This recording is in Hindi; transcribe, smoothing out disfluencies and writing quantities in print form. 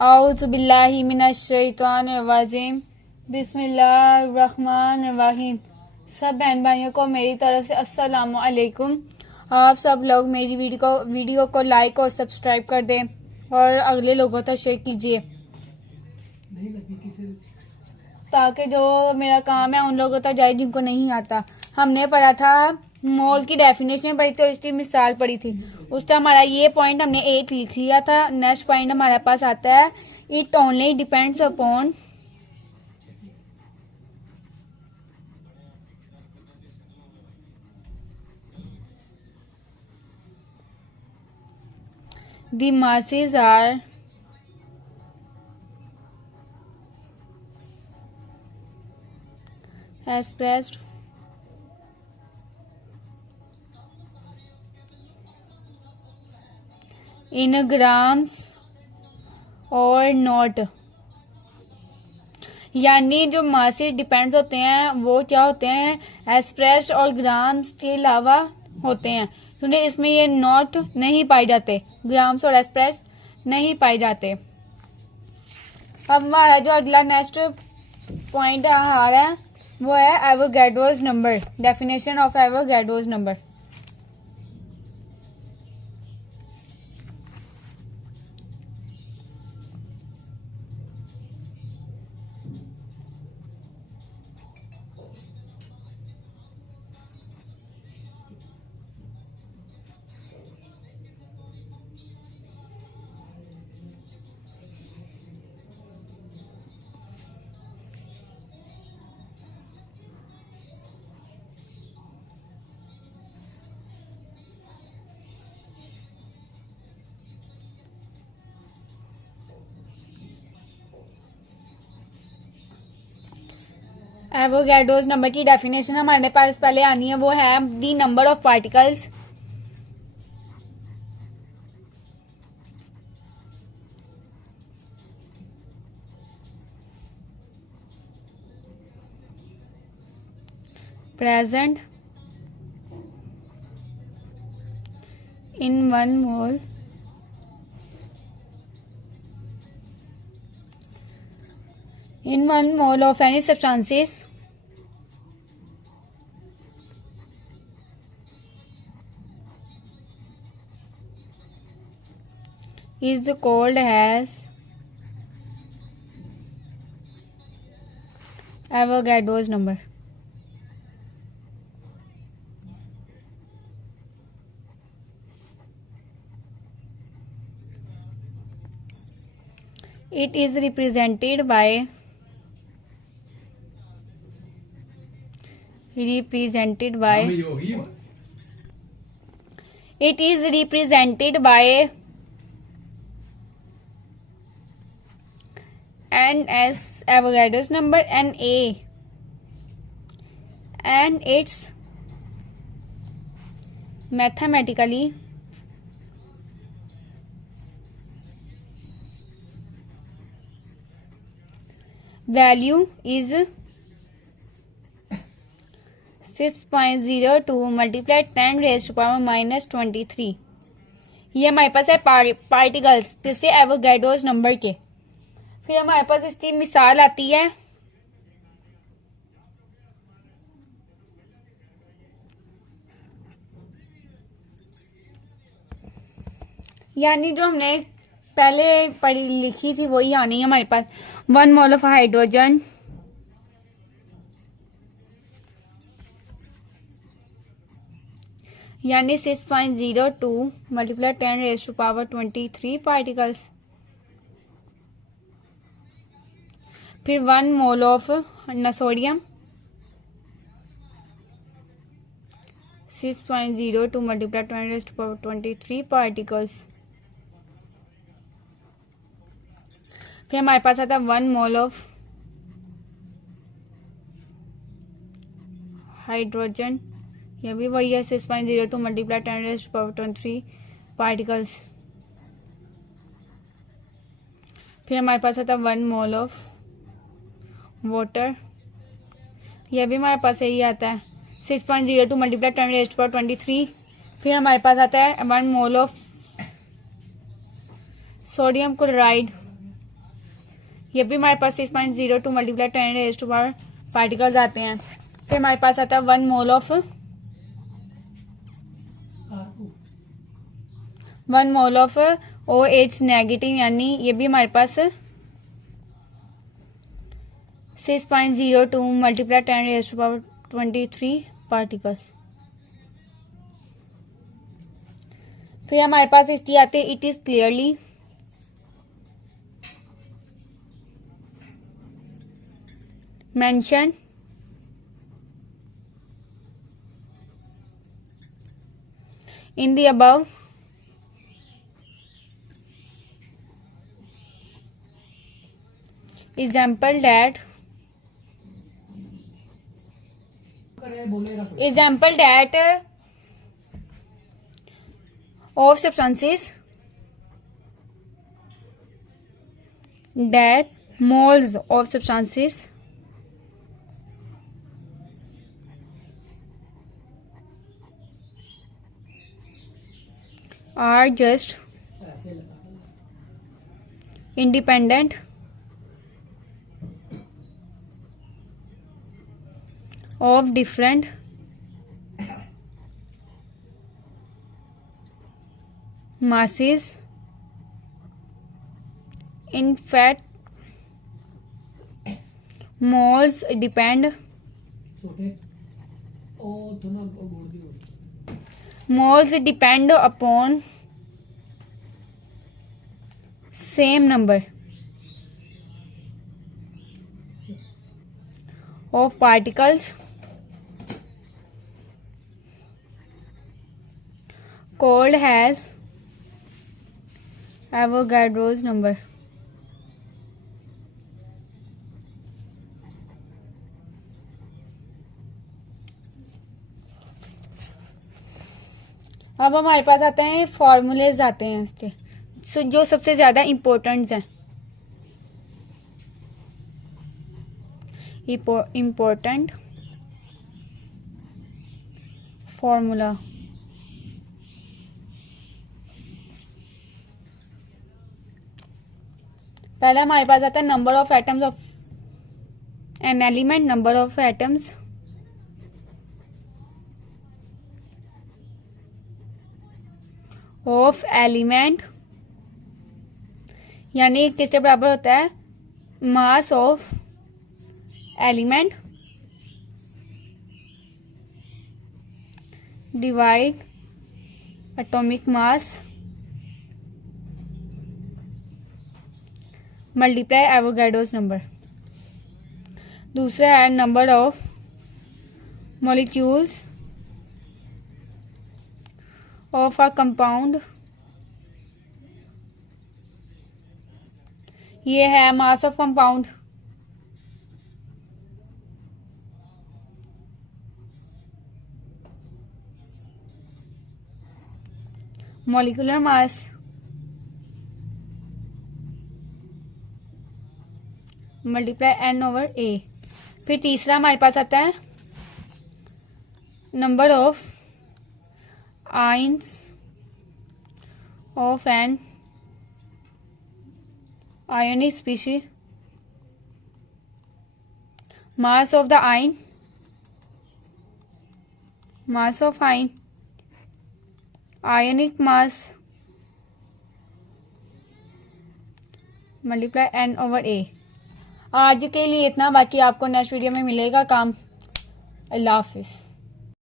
औज़ु बिल्लाहि मिनश शैतानिर रजीम। बिस्मिल्लाहिर्रहमानिर्रहीम। सब बहन भाइयों को मेरी तरफ से अस्सलामु अलैकुम। आप सब लोग मेरी वीडियो को लाइक और सब्सक्राइब कर दें और अगले लोगों तक शेयर कीजिए, ताकि जो मेरा काम है उन लोगों तक जाए जिनको नहीं आता। हमने पढ़ा था, मोल की डेफिनेशन पढ़ी थी और इसकी मिसाल पढ़ी थी। उसका हमारा ये पॉइंट हमने 8 लिख लिया था। नेक्स्ट पॉइंट हमारे पास आता है, it only depends upon the masses are expressed in grams और नॉट। यानी जो मासेस डिपेंड्स होते हैं वो क्या होते हैं, एक्सप्रेस और ग्राम्स के अलावा होते हैं, क्योंकि इसमें ये नॉट नहीं पाए जाते, ग्राम्स और एक्सप्रेस नहीं पाए जाते। अब हमारा जो अगला नेक्स्ट पॉइंट आ रहा है वो है Avogadro's number, definition of Avogadro's number. Avogadro's number की डेफिनेशन हमारे पास पहले आनी है, वो है the number of particles present in one mole of any substances is called as Avogadro's number. It is represented by It is represented by NS Avogadro's number Na, and it's mathematically value is 6.02 multiplied 10 raised to power minus 23। ये हमारे पास है पार्टिकल्स किससे, एवोगैड्रोस नंबर के। फिर हमारे पास इसकी मिसाल आती है, यानी जो हमने पहले पढ़ी लिखी थी वही आनी है हमारे पास। 1 मोल ऑफ हाइड्रोजन यानी 6.02 multiply 10 raise to power 23 particles. फिर 1 mole of sodium 6.02 multiply 10 raise to power 23 particles. फिर हमारे पास आता है 1 मोल ऑफ हाइड्रोजन, यह भी वही है 6.02 multiply 10 raise to power 23 particles. फिर हमारे पास आता है 1 मोल ऑफ वाटर, यह भी हमारे पास यही आता है 6.02 मल्टीप्लाई 10 रेज टू पावर 23। फिर हमारे पास आता है 1 मोल ऑफ सोडियम क्लोराइड, ये भी हमारे पास 6.02 multiply 10 raise to power particles आते हैं। फिर हमारे पास आता है 1 मोल ऑफ OH नेगेटिव, यानी ये भी हमारे पास 6.02 multiply 10 raise to power 23 particles. फिर हमारे पास इसकी आते हैं it is clearly mention in the above example that of substances that moles of substances are just independent of different masses. In fact, moles depend upon same number of particles called as Avogadro's number. अब हमारे पास आते हैं फॉर्मूलेज आते हैं इसके, जो सबसे ज्यादा इम्पोर्टेंट हैं। इम्पोर्टेंट फॉर्मूला, पहला हमारे पास आता है number of atoms of an element. Number of atoms of element यानी किसके बराबर होता है? Mass of element divide atomic mass multiply Avogadro's number. दूसरा है number of molecules of a compound, ये है mass of compound. Molecular mass multiply n/a। फिर तीसरा हमारे पास आता है number of ions of an ionic species, mass of the ion, mass of ion, ionic mass multiply n/a। आज के लिए इतना, बाकी आपको नेक्स्ट वीडियो में मिलेगा काम। अल्लाह हाफिज़।